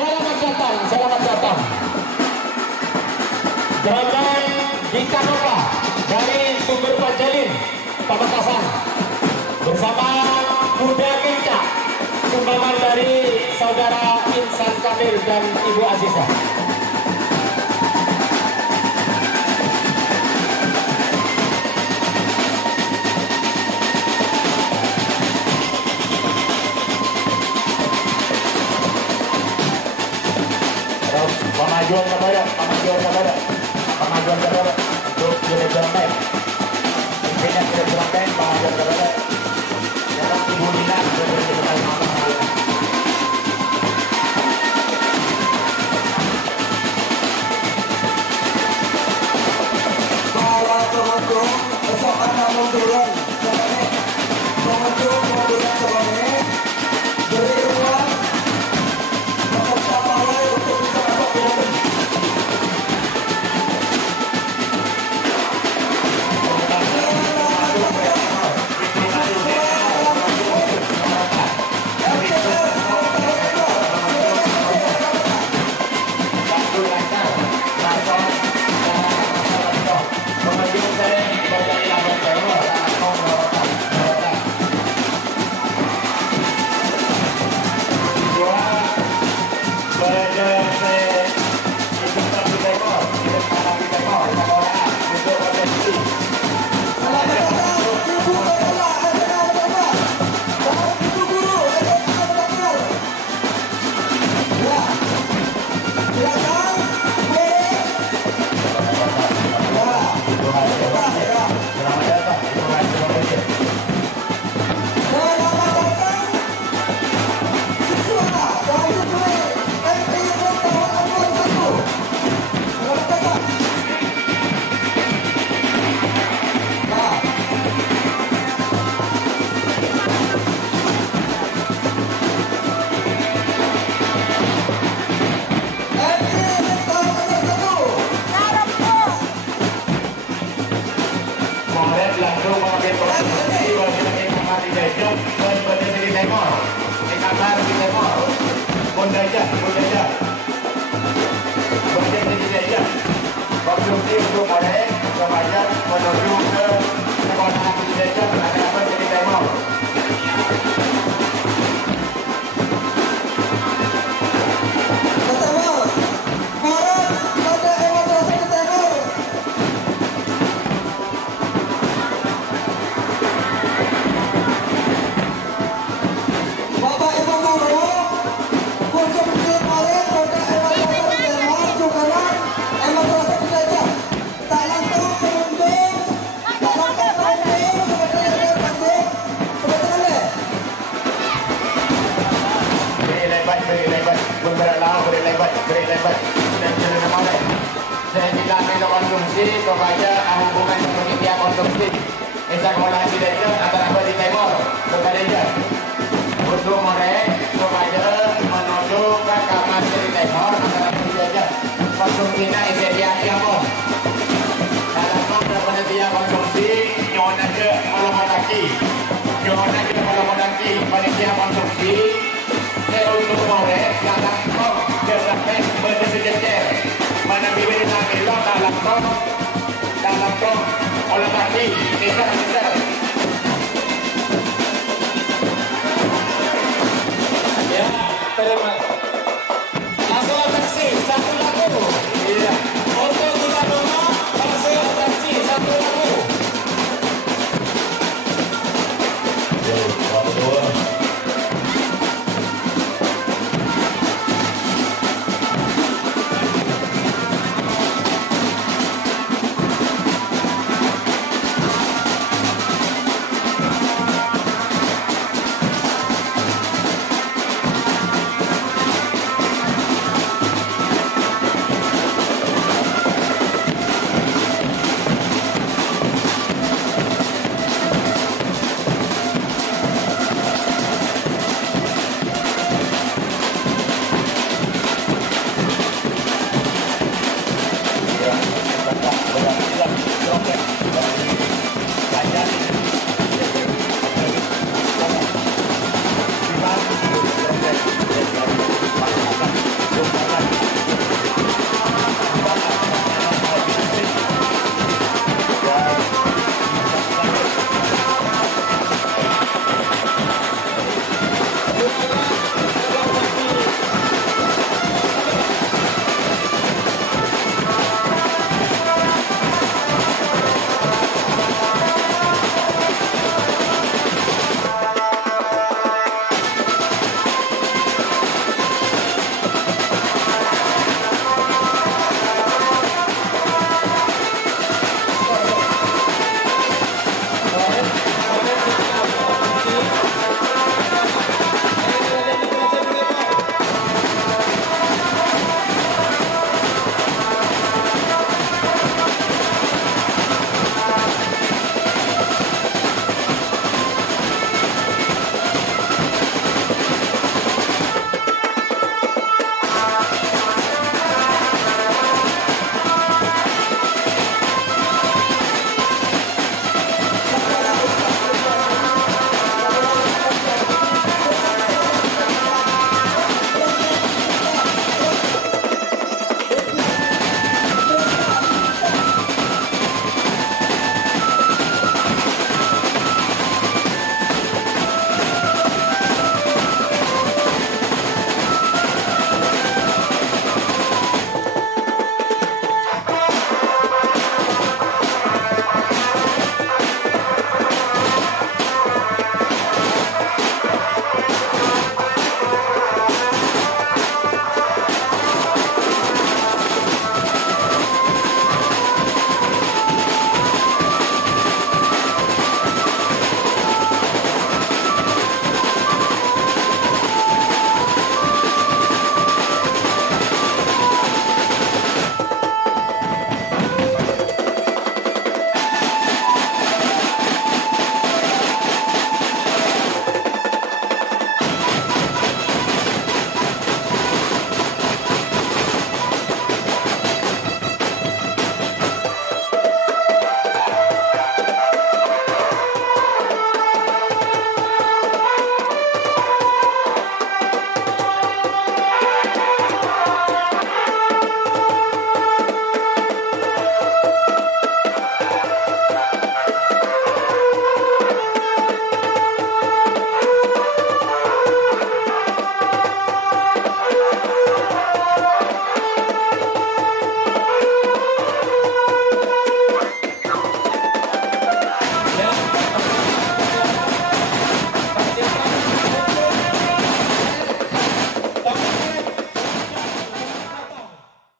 Selamat datang, selamat datang. Gerakan Gitanova dari Sumber Panjalin, Pamekasan, bersama Kuda Kencak, sumbangan dari saudara Insan Kamil dan Ibu Aziza. Pemajuan kepada untuk unit bermain. Pimpinnya unit bermain, pemajuan kepada dalam Ibu Nina berdiri di depan mata. Para pengunjung, bersama namun turun, pengunjung sebelumnya beri ruang peserta pawai untuk bisa masuk ke dalam. Konsumsi untuk oleh kebanyak menuju ke kota Indonesia akan menjadi demo. Beri lebat dan jangan boleh saya tidak minta konsumsi supaya hubungan penitia konsumsi sekolah di desa antara di timur kepada dia untuk mereka supaya menuju ke kamar di timur antara di desa konsumsinya dia pun dalam nomor penitia konsumsi nyonya ke kalau modaki penitia konsumsi untuk mereka dalam sampai bersejejer mana bibir nak elok dalam kong olah kaki desa ya terima